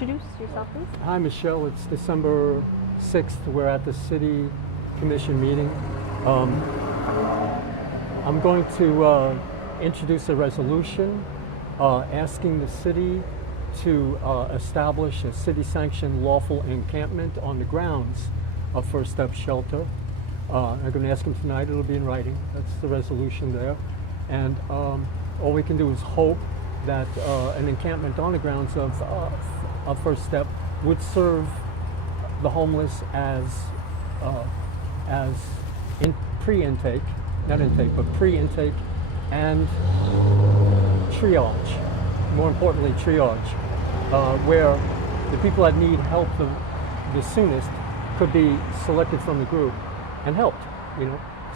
introduce yourself, please? Hi, Michelle. It's December 6th. We're at the City Commission meeting. I'm going to introduce a resolution asking the city to establish a city-sanctioned lawful encampment on the grounds of First Step Shelter. I'm going to ask them tonight. It'll be in writing. That's the resolution there. And all we can do is hope that an encampment on the grounds of First Step would serve the homeless as pre-intake, not intake, but pre-intake and triage. More importantly, triage, where the people that need help the soonest could be selected from the group and helped.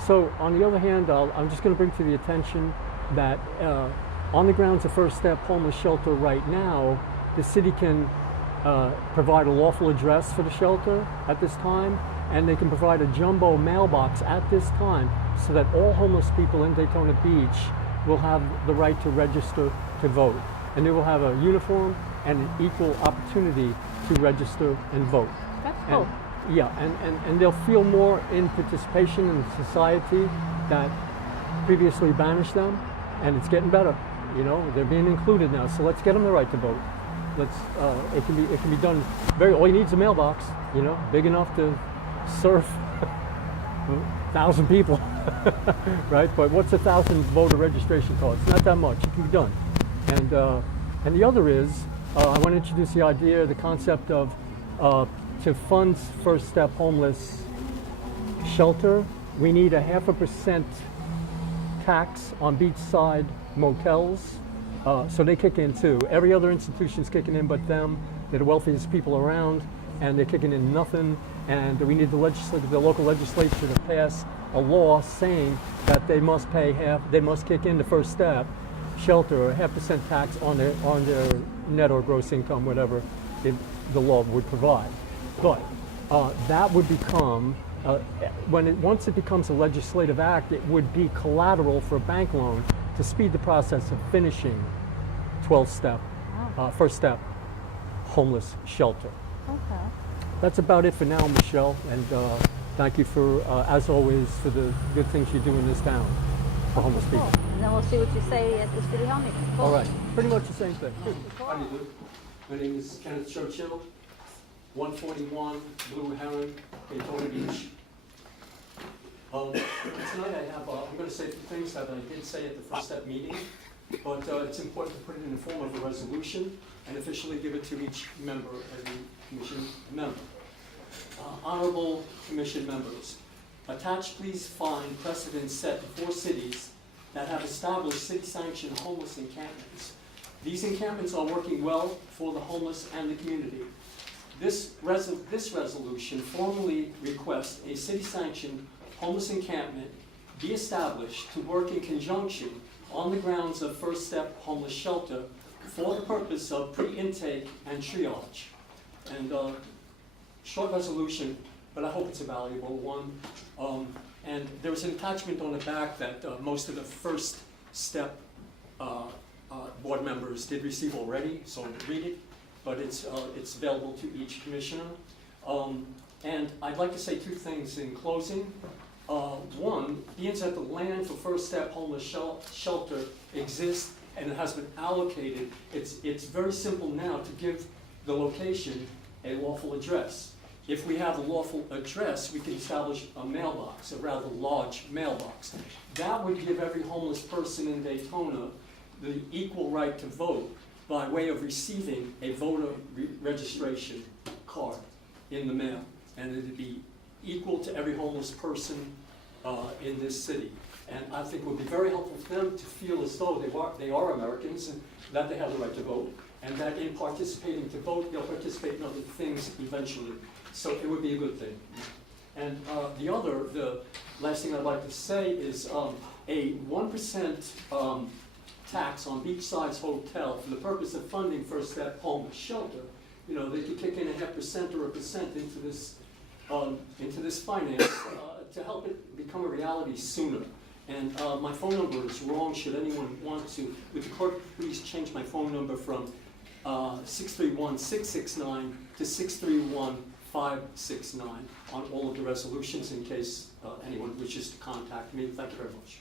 So on the other hand, I'm just going to bring to the attention that on the grounds of First Step Homeless Shelter right now, the city can provide a lawful address for the shelter at this time, and they can provide a jumbo mailbox at this time so that all homeless people in Daytona Beach will have the right to register to vote. And they will have a uniform and an equal opportunity to register and vote. That's cool. And they'll feel more in participation in society that previously banished them, and it's getting better. They're being included now, so let's get them the right to vote. It can be done all you need is a mailbox, big enough to serve 1,000 people, right? But what's 1,000 voter registration cards? It's not that much. It can be done. And the other is, I want to introduce the idea, the concept of to fund First Step Homeless Shelter, we need a 0.5% tax on beachside motels, so they kick in too. Every other institution's kicking in but them. They're the wealthiest people around, and they're kicking in nothing. And we need the local legislature to pass a law saying that they must kick in the First Step Shelter a 0.5% tax on their net or gross income, whatever the law would provide. But that would become, once it becomes a legislative act, it would be collateral for a bank loan to speed the process of finishing 12-step, First Step Homeless Shelter. Okay. That's about it for now, Michelle, and thank you for, as always, for the good things you do in this town for homeless people. And then we'll see what you say at the city hall meeting. Cool. All right, pretty much the same thing. How do you do? My name is Kenneth Churchill, 141 Blue Heron, Daytona Beach. Tonight I'm going to say things that I did say at the First Step meeting, but it's important to put it in the form of a resolution and officially give it to each member, every commission member. Honorable commission members, attached please find precedents set in 4 cities that have established city-sanctioned homeless encampments. These encampments are working well for the homeless and the community. This resolution formally requests a city-sanctioned homeless encampment be established to work in conjunction on the grounds of First Step Homeless Shelter for the purpose of pre-intake and triage. And short resolution, but I hope it's a valuable one. And there's an attachment on the back that most of the First Step board members did receive already, so read it, but it's available to each commissioner. And I'd like to say 2 things in closing. One, being that the land for First Step Homeless Shelter exists and it has been allocated, it's very simple now to give the location a lawful address. If we have a lawful address, we can establish a mailbox, a rather large mailbox. That would give every homeless person in Daytona the equal right to vote by way of receiving a voter registration card in the mail. And it would be equal to every homeless person in this city. And I think it would be very helpful for them to feel as though they are Americans and that they have the right to vote, and that in participating to vote, they'll participate in other things eventually. So it would be a good thing. And the last thing I'd like to say is a 1% tax on beachside hotel for the purpose of funding First Step Homeless Shelter. They could kick in a 0.5% or 1% into this finance to help it become a reality sooner. And my phone number is wrong should anyone want to. Would the clerk please change my phone number from 631-669 to 631-569 on all of the resolutions in case anyone wishes to contact me. Thank you very much.